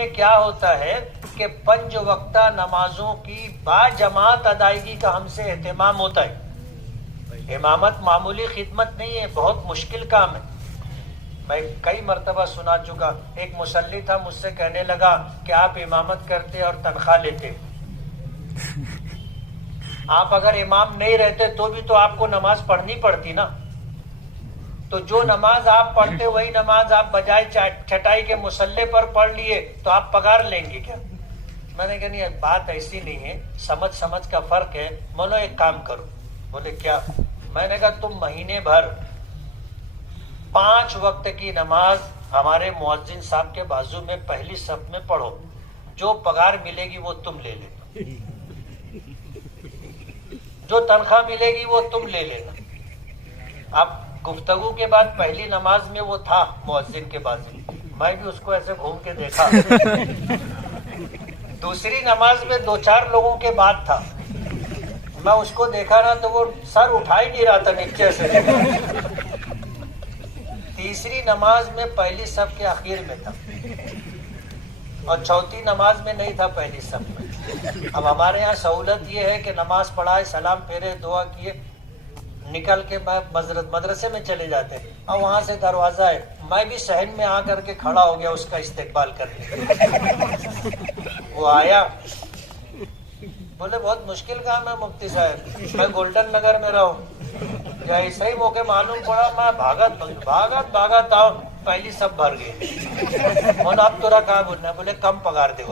میں کیا ہوتا ہے کہ 5 وقتہ نمازوں کی با جماعت ادائیگی کا ہم سے اہتمام ہوتا ہے. امامت معمولی خدمت نہیں ہے، بہت مشکل کام ہے. میں کئی مرتبہ سنا چکا، ایک مصلی تھا مجھ سے کہنے لگا کہ آپ امامت کرتے اور تنخواہ لیتے، آپ اگر امام نہیں رہتے تو بھی تو آپ کو نماز پڑھنی پڑتی نا، تو جو نماز آپ پڑھتے وہی نماز آپ بجائے چٹائی کے مصلی پر پڑھ لیے تو آپ پگار لیں گے کیا؟ میں نے کہا نہیں، بات ایسی نہیں ہے، سمجھ کا فرق ہے. بولو ایک کام کرو. بولے کیا؟ میں نے کہا تم مہینے بھر 5 وقت کی نماز ہمارے مؤذن صاحب کے بازو میں پہلی صف میں پڑھو، جو پگار ملے گی وہ تم لے لینا، جو تنخواہ ملے گی وہ تم لے لینا. اب گفتگو کے بعد پہلی نماز میں وہ تھا مؤذن کے بازو، میں بھی اس کو ایسے گھوم کے دیکھا. دوسری نماز میں 2-4 لوگوں کے بعد تھا، میں اس کو دیکھا نا تو وہ سر اٹھا ہی نہیں رہا تھا نیچے سے. تیسری نماز میں پہلی صف کے آخر میں تھا اور چوتھی نماز میں نہیں تھا پہلی صف میں. اب ہمارے یہاں سہولت یہ ہے کہ نماز پڑھائے، سلام پھیرے، دعا کیے، نکل کے میں مدرسے میں چلے جاتے، اور وہاں سے دروازہ ہے، میں بھی صحن میں آ کر کے کھڑا ہو گیا اس کا استقبال کرنے. وہ آیا، بولے بہت مشکل کام ہے مفتی صاحب، میں گولڈن نگر میں رہوں، یا ایسا ہی موقع معلوم پڑا، میں بھاگت آؤ، پہلی سب بھر گئی. بولا اب تورا کہاں بولنا ہے؟ بولے کم پگار دے.